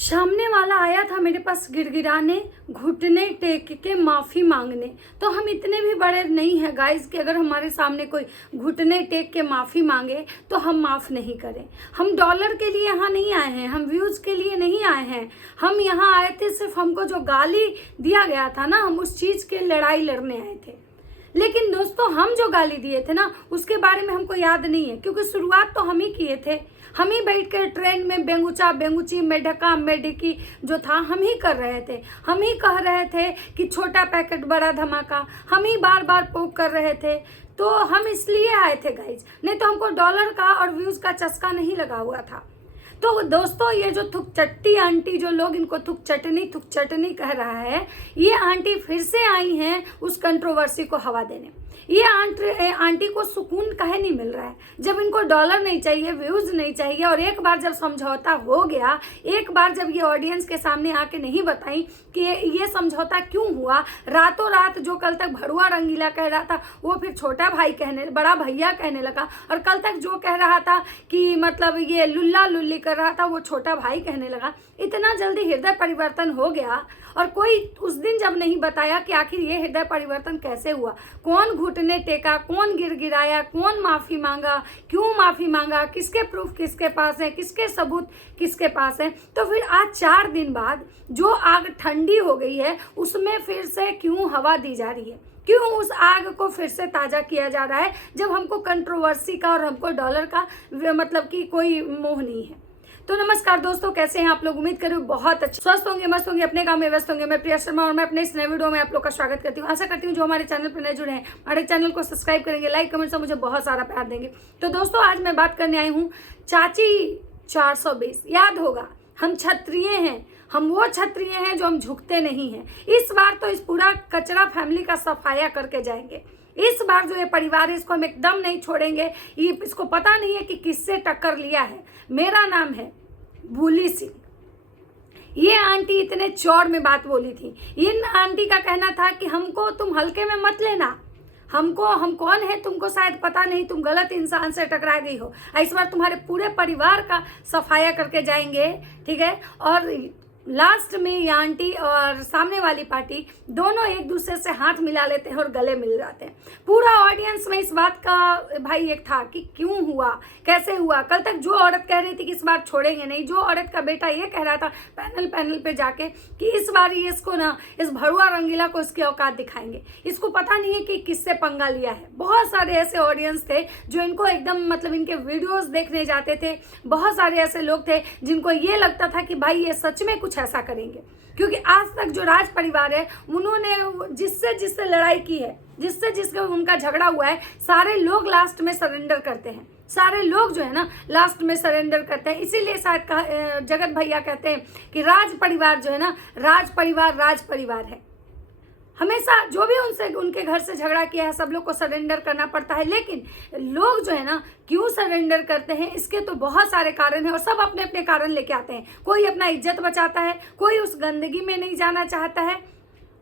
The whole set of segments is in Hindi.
सामने वाला आया था मेरे पास गिड़गिड़ाने, घुटने टेक के माफ़ी मांगने। तो हम इतने भी बड़े नहीं हैं गाइस कि अगर हमारे सामने कोई घुटने टेक के माफ़ी मांगे तो हम माफ़ नहीं करें। हम डॉलर के लिए यहाँ नहीं आए हैं, हम व्यूज़ के लिए नहीं आए हैं। हम यहाँ आए थे सिर्फ हमको जो गाली दिया गया था ना, हम उस चीज़ के लड़ाई लड़ने आए थे। लेकिन दोस्तों, हम जो गाली दिए थे ना उसके बारे में हमको याद नहीं है, क्योंकि शुरुआत तो हम ही किए थे। हम ही बैठ कर ट्रेन में बेंगुचा बेंगुची मेढका मेढकी जो था हम ही कर रहे थे। हम ही कह रहे थे कि छोटा पैकेट बड़ा धमाका, हम ही बार बार पोक कर रहे थे। तो हम इसलिए आए थे गाइज, नहीं तो हमको डॉलर का और व्यूज़ का चस्का नहीं लगा हुआ था। तो दोस्तों, ये जो थुक चट्टी आंटी, जो लोग इनको थुक चटनी कह रहा है, ये आंटी फिर से आई हैं उस कंट्रोवर्सी को हवा देने। ये आंटी को सुकून काहे नहीं मिल रहा है, जब इनको डॉलर नहीं चाहिए, व्यूज़ नहीं चाहिए, और एक बार जब समझौता हो गया, एक बार जब ये ऑडियंस के सामने आके नहीं बताई कि ये समझौता क्यों हुआ, रातों रात जो कल तक भड़ुआ रंगीला कह रहा था वो फिर छोटा भाई बड़ा भैया कहने लगा, और कल तक जो कह रहा था कि मतलब ये लुल्ला लुल्ली कर रहा था वो छोटा भाई कहने लगा। इतना जल्दी हृदय परिवर्तन हो गया, और कोई उस दिन जब नहीं बताया कि आखिर ये हृदय परिवर्तन कैसे हुआ, कौन घुटने टेका, कौन गिड़गिड़ाया, कौन माफ़ी मांगा, क्यों माफ़ी मांगा, किसके प्रूफ किसके पास है, किसके सबूत किसके पास है। तो फिर आज 4 दिन बाद जो आग ठंडी हो गई है उसमें फिर से क्यों हवा दी जा रही है, क्यों उस आग को फिर से ताज़ा किया जा रहा है, जब हमको कंट्रोवर्सी का और हमको डॉलर का मतलब कि कोई मोह नहीं है। तो नमस्कार दोस्तों, कैसे हैं आप लोग? उम्मीद करूँ बहुत अच्छे स्वस्थ होंगे, मस्त होंगे, अपने काम में व्यस्त होंगे। मैं प्रिया शर्मा और मैं अपने इस नए वीडियो में आप लोग का स्वागत करती हूँ। आशा करती हूँ जो हमारे चैनल पर नए जुड़े हैं हमारे चैनल को सब्सक्राइब करेंगे, लाइक कमेंट से मुझे बहुत सारा प्यार देंगे। तो दोस्तों, आज मैं बात करने आई हूँ चाची 420। याद होगा, हम क्षत्रिय हैं, हम वो क्षत्रिय हैं जो हम झुकते नहीं हैं। इस बार तो इस पूरा कचरा फैमिली का सफाया करके जाएंगे। इस बार जो ये परिवार है इसको हम एकदम नहीं छोड़ेंगे। ये इसको पता नहीं है कि किससे टक्कर लिया है। मेरा नाम है भूली सिंह। ये आंटी इतने चौड़ में बात बोली थी। इन आंटी का कहना था कि हमको तुम हल्के में मत लेना, हम कौन है तुमको शायद पता नहीं, तुम गलत इंसान से टकरा गई हो। इस बार तुम्हारे पूरे परिवार का सफाया करके जाएंगे, ठीक है। और लास्ट में ये आंटी और सामने वाली पार्टी दोनों एक दूसरे से हाथ मिला लेते हैं और गले मिल जाते हैं। पूरा ऑडियंस में इस बात का भाई एक था कि क्यों हुआ, कैसे हुआ। कल तक जो औरत कह रही थी कि इस बार छोड़ेंगे नहीं, जो औरत का बेटा ये कह रहा था पैनल पे जाके कि इस बार ये इसको ना, इस भड़ुआ रंगीला को इसकी औकात दिखाएंगे, इसको पता नहीं है कि किससे पंगा लिया है। बहुत सारे ऐसे ऑडियंस थे जो इनको एकदम मतलब इनके वीडियोस देखने जाते थे। बहुत सारे ऐसे लोग थे जिनको ये लगता था कि भाई ये सच में कुछ ऐसा करेंगे, क्योंकि आज तक जो राज परिवार है उन्होंने जिससे लड़ाई की है, जिससे उनका झगड़ा हुआ है, सारे लोग लास्ट में सरेंडर करते हैं। सारे लोग जो है ना लास्ट में सरेंडर करते हैं। इसीलिए शायद जगत भैया कहते हैं कि राज परिवार जो है ना, राज परिवार है। हमेशा जो भी उनके घर से झगड़ा किया है सब लोग को सरेंडर करना पड़ता है। लेकिन लोग जो है ना क्यों सरेंडर करते हैं, इसके तो बहुत सारे कारण हैं और सब अपने अपने कारण लेके आते हैं। कोई अपना इज्जत बचाता है, कोई उस गंदगी में नहीं जाना चाहता है,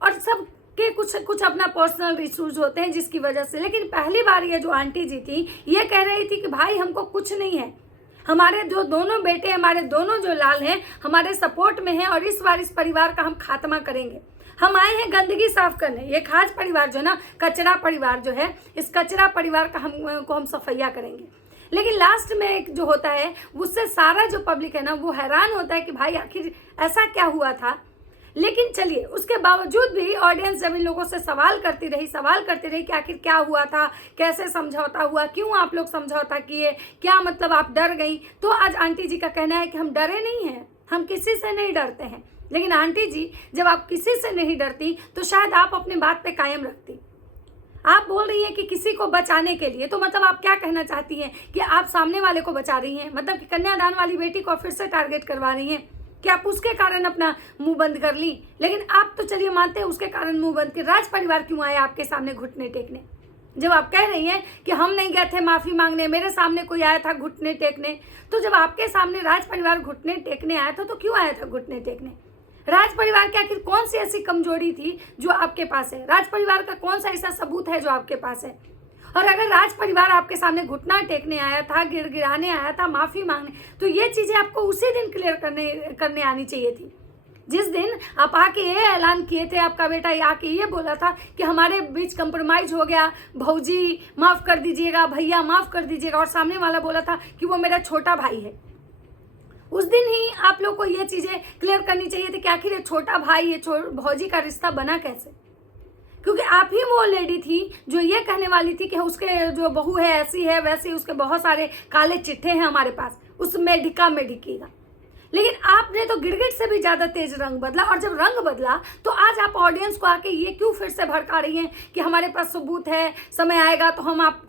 और सब के कुछ अपना पर्सनल इश्यूज होते हैं जिसकी वजह से। लेकिन पहली बार ये जो आंटी जी थी ये कह रही थी कि भाई हमको कुछ नहीं है, हमारे जो दोनों बेटे, हमारे दोनों जो लाल हैं हमारे सपोर्ट में हैं, और इस बार इस परिवार का हम खात्मा करेंगे। हम आए हैं गंदगी साफ करने। ये खास परिवार जो है ना, कचरा परिवार जो है, इस कचरा परिवार का हम सफाइया करेंगे। लेकिन लास्ट में जो होता है उससे सारा जो पब्लिक है ना वो हैरान होता है कि भाई आखिर ऐसा क्या हुआ था। लेकिन चलिए, उसके बावजूद भी ऑडियंस जब इन लोगों से सवाल करती रही कि आखिर क्या हुआ था, कैसे समझौता हुआ, क्यों आप लोग समझौता किए, क्या मतलब आप डर गई। तो आज आंटी जी का कहना है कि हम डरे नहीं हैं, हम किसी से नहीं डरते हैं। लेकिन आंटी जी, जब आप किसी से नहीं डरती तो शायद आप अपने बात पे कायम रखती। आप बोल रही हैं कि किसी को बचाने के लिए, तो मतलब आप क्या कहना चाहती हैं कि आप सामने वाले को बचा रही हैं, मतलब कि कन्यादान वाली बेटी को फिर से टारगेट करवा रही हैं कि आप उसके कारण अपना मुंह बंद कर ली। लेकिन आप तो चलिए मानते हैं उसके कारण मुंह बंद कर, राज परिवार क्यों आया आपके सामने घुटने टेकने? जब आप कह रही हैं कि हम नहीं गए थे माफ़ी मांगने, मेरे सामने कोई आया था घुटने टेकने, तो जब आपके सामने राज परिवार घुटने टेकने आया था तो क्यों आया था घुटने टेकने? राज परिवार की आखिर कौन सी ऐसी कमजोरी थी जो आपके पास है? राज परिवार का कौन सा ऐसा सबूत है जो आपके पास है? और अगर राज परिवार आपके सामने घुटना टेकने आया था, गिड़गिड़ाने आया था, माफ़ी मांगने, तो ये चीज़ें आपको उसी दिन क्लियर करने आनी चाहिए थी। जिस दिन आप आके ये ऐलान किए थे, आपका बेटा आके ये बोला था कि हमारे बीच कंप्रोमाइज़ हो गया, भौजी माफ़ कर दीजिएगा, भैया माफ़ कर दीजिएगा, और सामने वाला बोला था कि वो मेरा छोटा भाई है, उस दिन ही आप लोग को ये चीज़ें क्लियर करनी चाहिए थी कि आखिर ये छोटा भाई, ये भौजी का रिश्ता बना कैसे। क्योंकि आप ही वो लेडी थी जो ये कहने वाली थी कि उसके जो बहू है ऐसी है वैसी, उसके बहुत सारे काले चिट्ठे हैं हमारे पास, उसमें ढिका में ढिकेगा। लेकिन आपने तो गिड़गिड़ से भी ज़्यादा तेज रंग बदला, और जब रंग बदला तो आज आप ऑडियंस को आके ये क्यों फिर से भड़का रही हैं कि हमारे पास सबूत है, समय आएगा तो हम आप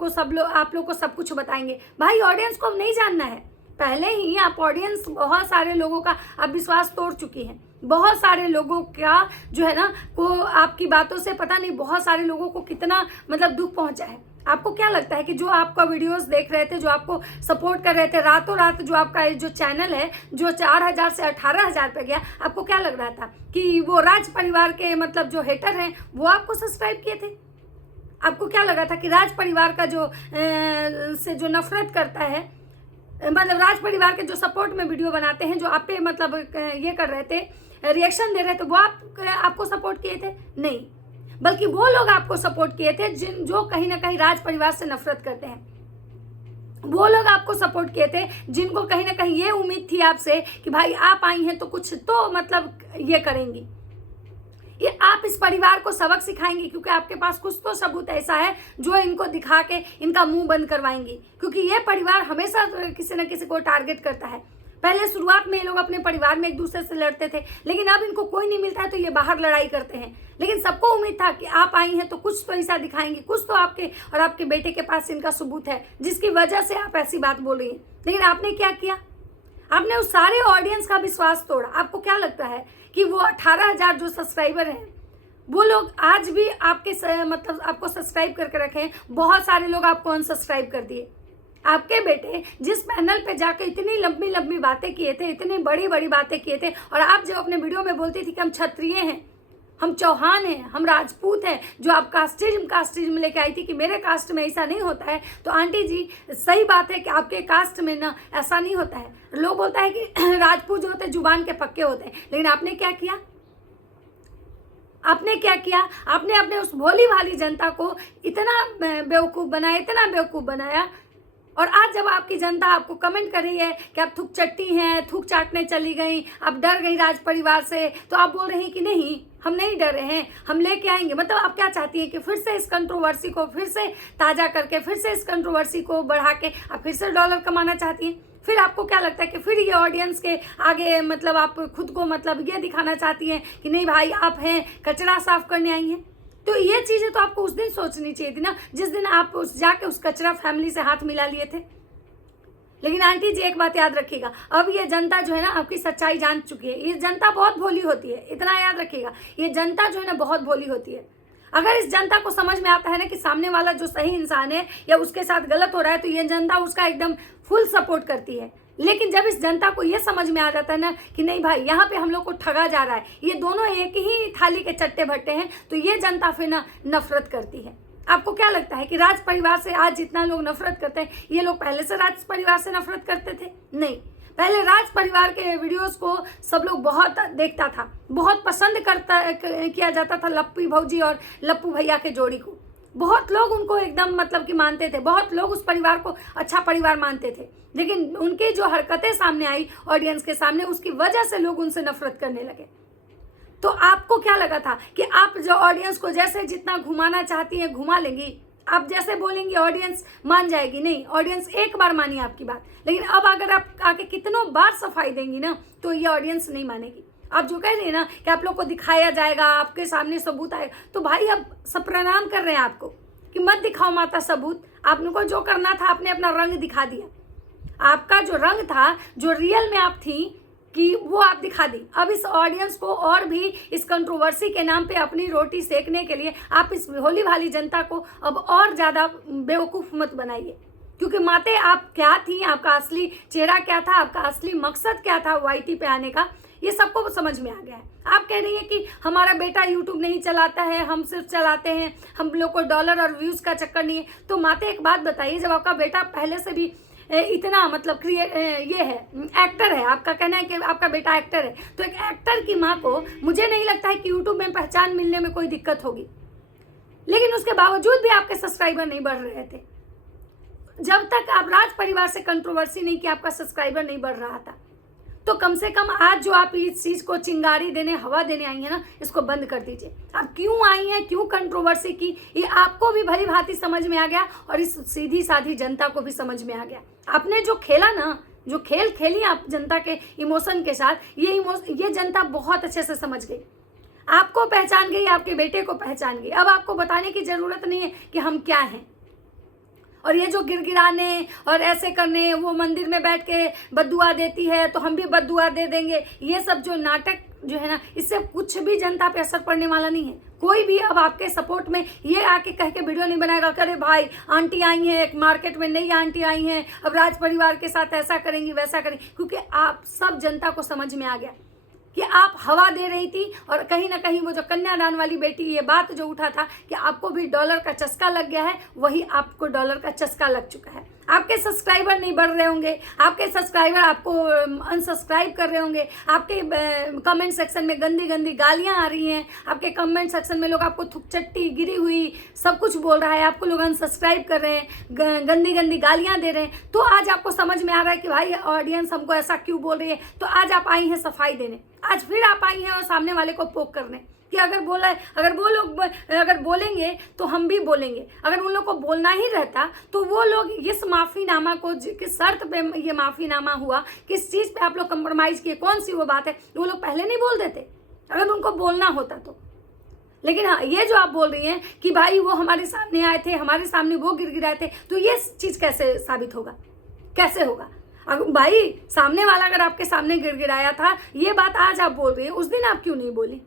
लोग को सब कुछ बताएंगे। भाई ऑडियंस को अब नहीं जानना है, पहले ही आप ऑडियंस बहुत सारे लोगों का आप विश्वास तोड़ चुकी हैं। बहुत सारे लोगों का जो है ना को आपकी बातों से पता नहीं बहुत सारे लोगों को कितना मतलब दुख पहुंचा है। आपको क्या लगता है कि जो आपका वीडियोस देख रहे थे, जो आपको सपोर्ट कर रहे थे, रातों रात जो आपका जो चैनल है जो 4,000 से 18,000 पे गया, आपको क्या लग रहा था कि वो राज परिवार के मतलब जो हेटर हैं वो आपको सब्सक्राइब किए थे? आपको क्या लगा था कि राज परिवार का जो से जो नफरत करता है, मतलब राज परिवार के जो सपोर्ट में वीडियो बनाते हैं, जो आप पे मतलब ये कर रहे थे, रिएक्शन दे रहे थे, वो आपको सपोर्ट किए थे? नहीं, बल्कि वो लोग आपको सपोर्ट किए थे जो कहीं ना कहीं राज परिवार से नफरत करते हैं। वो लोग आपको सपोर्ट किए थे जिनको कहीं ना कहीं ये उम्मीद थी आपसे कि भाई आप आई हैं तो कुछ तो मतलब ये करेंगी, ये आप इस परिवार को सबक सिखाएंगी, क्योंकि आपके पास कुछ तो सबूत ऐसा है जो इनको दिखा के इनका मुंह बंद करवाएंगी। क्योंकि ये परिवार हमेशा किसी न किसी को टारगेट करता है। पहले शुरुआत में ये लोग अपने परिवार में एक दूसरे से लड़ते थे, लेकिन अब इनको कोई नहीं मिलता है तो ये बाहर लड़ाई करते हैं। लेकिन सबको उम्मीद था कि आप आई हैं तो कुछ तो ऐसा दिखाएंगी, कुछ तो आपके और आपके बेटे के पास इनका सबूत है जिसकी वजह से आप ऐसी बात बोल रही हैं। लेकिन आपने क्या किया? आपने उस सारे ऑडियंस का विश्वास तोड़ा। आपको क्या लगता है कि वो 18,000 जो सब्सक्राइबर हैं वो लोग आज भी आपके मतलब आपको सब्सक्राइब करके रखे हैं? बहुत सारे लोग आपको अनसब्सक्राइब कर दिए। आपके बेटे जिस पैनल पे जाके इतनी लंबी लंबी बातें किए थे, इतनी बड़ी बड़ी बातें किए थे, और आप जब अपने वीडियो में बोलती थी कि हम क्षत्रिय हैं, हम चौहान हैं, हम राजपूत हैं, जो आप कास्टिज्म लेके आई थी कि मेरे कास्ट में ऐसा नहीं होता है, तो आंटी जी सही बात है कि आपके कास्ट में ना ऐसा नहीं होता है। लोग बोलता है कि राजपूत जो होते हैं जुबान के पक्के होते हैं, लेकिन आपने क्या किया? आपने क्या किया? आपने अपने उस भोली भाली जनता को इतना बेवकूफ़ बनाया, इतना बेवकूफ़ बनाया, और आज जब आपकी जनता आपको कमेंट कर रही है कि आप थूक चट्टी हैं, थूक चाटने चली गई, आप डर गई राज परिवार से, तो आप बोल रही हैं कि नहीं हम नहीं डरे हैं, हम लेके आएंगे। मतलब आप क्या चाहती हैं कि फिर से इस कंट्रोवर्सी को फिर से ताज़ा करके, फिर से इस कंट्रोवर्सी को बढ़ा के आप फिर से डॉलर कमाना चाहती हैं? फिर आपको क्या लगता है कि फिर ये ऑडियंस के आगे मतलब आप खुद को मतलब ये दिखाना चाहती हैं कि नहीं भाई आप हैं कचरा साफ करने आई हैं? तो ये चीज़ें तो आपको उस दिन सोचनी चाहिए थी ना, जिस दिन आप जाके उस कचरा फैमिली से हाथ मिला लिए थे। लेकिन आंटी जी एक बात याद रखिएगा, अब ये जनता जो है ना आपकी सच्चाई जान चुकी है। ये जनता बहुत भोली होती है, इतना याद रखिएगा। ये जनता जो है ना बहुत भोली होती है। अगर इस जनता को समझ में आता है ना कि सामने वाला जो सही इंसान है या उसके साथ गलत हो रहा है, तो ये जनता उसका एकदम फुल सपोर्ट करती है। लेकिन जब इस जनता को ये समझ में आ जाता है ना कि नहीं भाई यहाँ पे हम लोग को ठगा जा रहा है, ये दोनों एक ही थाली के चट्टे भट्टे हैं, तो ये जनता फिर ना नफरत करती है। आपको क्या लगता है कि राज परिवार से आज जितना लोग नफरत करते हैं, ये लोग पहले से राज परिवार से नफरत करते थे? नहीं, पहले राज परिवार के वीडियोस को सब लोग बहुत देखता था, बहुत पसंद किया जाता था लप्पी भौजी और लप्पू भैया के जोड़ी को। बहुत लोग उनको एकदम मतलब कि मानते थे, बहुत लोग उस परिवार को अच्छा परिवार मानते थे। लेकिन उनकी जो हरकतें सामने आई ऑडियंस के सामने, उसकी वजह से लोग उनसे नफरत करने लगे। तो आपको क्या लगा था कि आप जो ऑडियंस को जैसे जितना घुमाना चाहती हैं घुमा लेंगी, आप जैसे बोलेंगी ऑडियंस मान जाएगी? नहीं, ऑडियंस एक बार मानी आपकी बात, लेकिन अब अगर आप आके कितनों बार सफाई देंगी ना तो ये ऑडियंस नहीं मानेगी। आप जो कह रही है ना कि आप लोग को दिखाया जाएगा, आपके सामने सबूत आएगा, तो भाई अब सब प्रणाम कर रहे हैं आपको कि मत दिखाओ माता सबूत। आप लोग को जो करना था आपने अपना रंग दिखा दिया। आपका जो रंग था, जो रियल में आप थी कि वो आप दिखा दी। अब इस ऑडियंस को और भी इस कंट्रोवर्सी के नाम पे अपनी रोटी सेकने के लिए आप इस भोली भाली जनता को अब और ज़्यादा बेवकूफ़ मत बनाइए। क्योंकि माते आप क्या थी, आपका असली चेहरा क्या था, आपका असली मकसद क्या था वाईटी पे आने का, ये सबको समझ में आ गया है। आप कह रही हैं कि हमारा बेटा यूट्यूब नहीं चलाता है, हम सिर्फ चलाते हैं, हम लोग को डॉलर और व्यूज़ का चक्कर नहीं है। तो माते एक बात बताइए, जब आपका बेटा पहले से भी इतना मतलब ये है, एक्टर है, आपका कहना है कि आपका बेटा एक्टर है, तो एक एक्टर की माँ को मुझे नहीं लगता है कि यूट्यूब में पहचान मिलने में कोई दिक्कत होगी। लेकिन उसके बावजूद भी आपके सब्सक्राइबर नहीं बढ़ रहे थे। जब तक आप राज परिवार से कंट्रोवर्सी नहीं की, आपका सब्सक्राइबर नहीं बढ़ रहा था। तो कम से कम आज जो आप इस चीज़ को चिंगारी देने, हवा देने आई हैं ना, इसको बंद कर दीजिए। आप क्यों आई हैं, क्यों कंट्रोवर्सी की, ये आपको भी भली भांति समझ में आ गया और इस सीधी साधी जनता को भी समझ में आ गया। आपने जो खेला ना, जो खेल खेली आप जनता के इमोशन के साथ, ये जनता बहुत अच्छे से समझ गई, आपको पहचान गई, आपके बेटे को पहचान गई। अब आपको बताने की जरूरत नहीं है कि हम क्या हैं। और ये जो गिड़गिड़ाने और ऐसे करने, वो मंदिर में बैठ के बद्दुआ देती है तो हम भी बद्दुआ दे देंगे, ये सब जो नाटक जो है ना, इससे कुछ भी जनता पे असर पड़ने वाला नहीं है। कोई भी अब आपके सपोर्ट में ये आके कह के वीडियो नहीं बनाएगा, अरे भाई आंटी आई हैं, एक मार्केट में नई आंटी आई हैं, अब राज परिवार के साथ ऐसा करेंगी वैसा करेंगी, क्योंकि आप सब जनता को समझ में आ गया कि आप हवा दे रही थी। और कहीं ना कहीं वो जो कन्यादान वाली बेटी, ये बात जो उठा था कि आपको भी डॉलर का चस्का लग गया है, वही आपको डॉलर का चस्का लग चुका है। आपके सब्सक्राइबर नहीं बढ़ रहे होंगे, आपके सब्सक्राइबर आपको अनसब्सक्राइब कर रहे होंगे, आपके कमेंट सेक्शन में गंदी गंदी गालियां आ रही हैं, आपके कमेंट सेक्शन में लोग आपको थुकचट्टी गिरी हुई सब कुछ बोल रहा है, आपको लोग अनसब्सक्राइब कर रहे हैं, गंदी गंदी गालियां दे रहे हैं। तो आज आपको समझ में आ रहा है कि भाई ऑडियंस हमको ऐसा क्यों बोल रही है। तो आज आप आई हैं सफाई देने, आज फिर आप आई हैं और सामने वाले को पोक करने कि अगर वो लोग अगर बोलेंगे तो हम भी बोलेंगे। अगर उन लोग को बोलना ही रहता तो वो लोग इस माफ़ीनामा को, किस शर्त पे ये माफ़ीनामा हुआ, किस चीज़ पे आप लोग कंप्रोमाइज़ किए, कौन सी वो बात है, वो लोग पहले नहीं बोल देते अगर उनको बोलना होता तो। लेकिन हाँ, ये जो आप बोल रही हैं कि भाई वो हमारे सामने आए थे, हमारे सामने वो गिड़गिड़ाए थे, तो ये चीज़ कैसे साबित होगा, कैसे होगा? भाई सामने वाला अगर आपके सामने गिड़गिड़ाया था, ये बात आज आप बोल रही हैं, उस दिन आप क्यों नहीं बोली?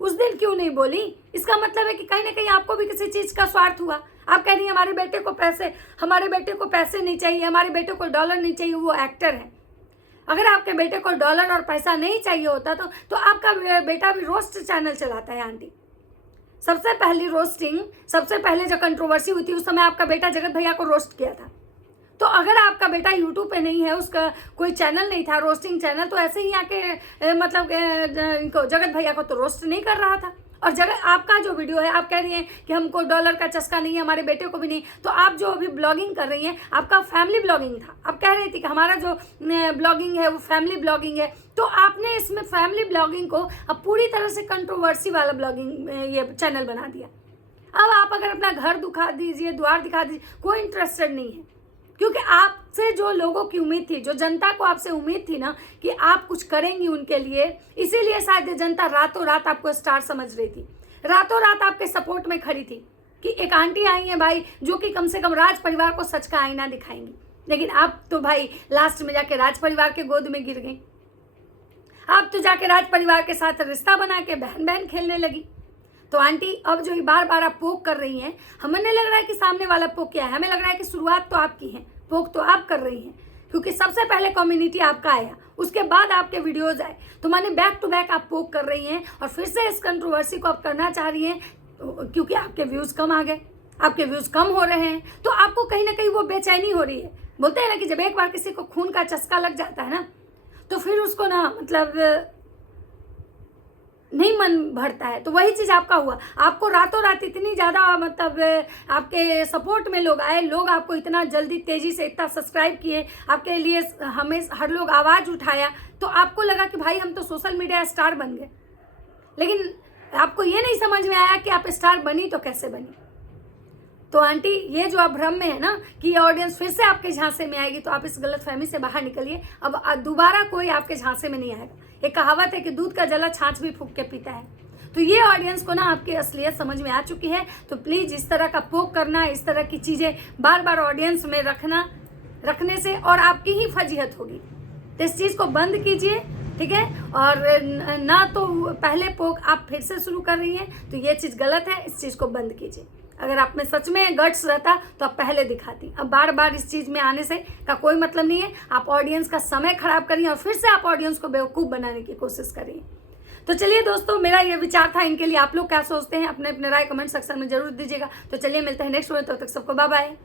उस दिन क्यों नहीं बोली? इसका मतलब है कि कहीं ना कहीं आपको भी किसी चीज़ का स्वार्थ हुआ। आप कह रही हैं हमारे बेटे को पैसे नहीं चाहिए, हमारे बेटे को डॉलर नहीं चाहिए, वो एक्टर है। अगर आपके बेटे को डॉलर और पैसा नहीं चाहिए होता तो आपका बेटा भी रोस्ट चैनल चलाता है आंटी। सबसे पहली रोस्टिंग, सबसे पहले जो कंट्रोवर्सी हुई थी, उस समय आपका बेटा जगत भैया को रोस्ट किया था। तो अगर आपका बेटा यूट्यूब पे नहीं है, उसका कोई चैनल नहीं था रोस्टिंग चैनल, तो ऐसे ही आके मतलब जगत भैया को तो रोस्ट नहीं कर रहा था। और आपका जो वीडियो है, आप कह रही हैं कि हमको डॉलर का चस्का नहीं है, हमारे बेटे को भी नहीं, तो आप जो अभी ब्लॉगिंग कर रही हैं, आपका फैमिली ब्लॉगिंग था। आप कह रही थी कि हमारा जो ब्लॉगिंग है वो फैमिली ब्लॉगिंग है, तो आपने इसमें फैमिली ब्लॉगिंग को अब पूरी तरह से कंट्रोवर्सी वाला ब्लॉगिंग ये चैनल बना दिया। अब आप अगर अपना घर दिखा दीजिए, द्वार दिखा दीजिए, कोई इंटरेस्टेड नहीं है, क्योंकि आपसे जो लोगों की उम्मीद थी, जो जनता को आपसे उम्मीद थी ना कि आप कुछ करेंगी उनके लिए, इसीलिए शायद जनता रातों रात आपको स्टार समझ रही थी, रातों रात आपके सपोर्ट में खड़ी थी कि एक आंटी आई है भाई जो कि कम से कम राज परिवार को सच का आईना दिखाएंगी। लेकिन आप तो भाई लास्ट में जाके राज परिवार के गोद में गिर गई। आप तो जाके राज परिवार के साथ रिश्ता बना के बहन बहन खेलने लगी। तो आंटी अब जो बार बार आप पोक कर रही हैं, हमें नहीं लग रहा है कि सामने वाला पोक किया है, हमें लग रहा है कि शुरुआत तो आपकी है, पोक तो आप कर रही हैं, क्योंकि सबसे पहले कम्युनिटी आपका आया, उसके बाद आपके वीडियोज आए, तो माने बैक टू बैक आप पोक कर रही हैं और फिर से इस कंट्रोवर्सी को आप करना चाह रही हैं, क्योंकि आपके व्यूज़ कम आ गए, आपके व्यूज़ कम हो रहे हैं, तो आपको कहीं ना कहीं वो बेचैनी हो रही है। बोलते हैं ना कि जब एक बार किसी को खून का चस्का लग जाता है ना, तो फिर उसको ना मतलब नहीं मन भरता है। तो वही चीज़ आपका हुआ। आपको रातों रात इतनी ज़्यादा मतलब आपके सपोर्ट में लोग आए, लोग आपको इतना जल्दी तेज़ी से इतना सब्सक्राइब किए, आपके लिए हमें हर लोग आवाज़ उठाया, तो आपको लगा कि भाई हम तो सोशल मीडिया स्टार बन गए। लेकिन आपको ये नहीं समझ में आया कि आप स्टार बनी तो कैसे बनी। तो आंटी ये जो आप भ्रम में है ना कि ये ऑडियंस फिर से आपके झांसे में आएगी, तो आप इस गलतफहमी से बाहर निकलिए। अब दोबारा कोई आपके झांसे में नहीं आएगा। एक कहावत है कि दूध का जला छाछ भी फूंक के पीता है। तो ये ऑडियंस को ना आपकी असलियत समझ में आ चुकी है। तो प्लीज़ इस तरह का पोक करना, इस तरह की चीज़ें बार बार ऑडियंस में रखने से और आपकी ही फजीहत होगी। तो इस चीज़ को बंद कीजिए, ठीक है। और ना तो पहले पोक आप फिर से शुरू कर रही हैं, तो ये चीज़ गलत है, इस चीज़ को बंद कीजिए। अगर आप में सच में गट्स रहता तो आप पहले दिखाती। अब बार बार इस चीज़ में आने से का कोई मतलब नहीं है। आप ऑडियंस का समय खराब करिए और फिर से आप ऑडियंस को बेवकूफ़ बनाने की कोशिश करिए। तो चलिए दोस्तों, मेरा ये विचार था इनके लिए। आप लोग क्या सोचते हैं अपने अपने राय कमेंट सेक्शन में जरूर दीजिएगा। तो चलिए मिलते हैं नेक्स्ट वीडियो, तब तक सबको बाय बाय।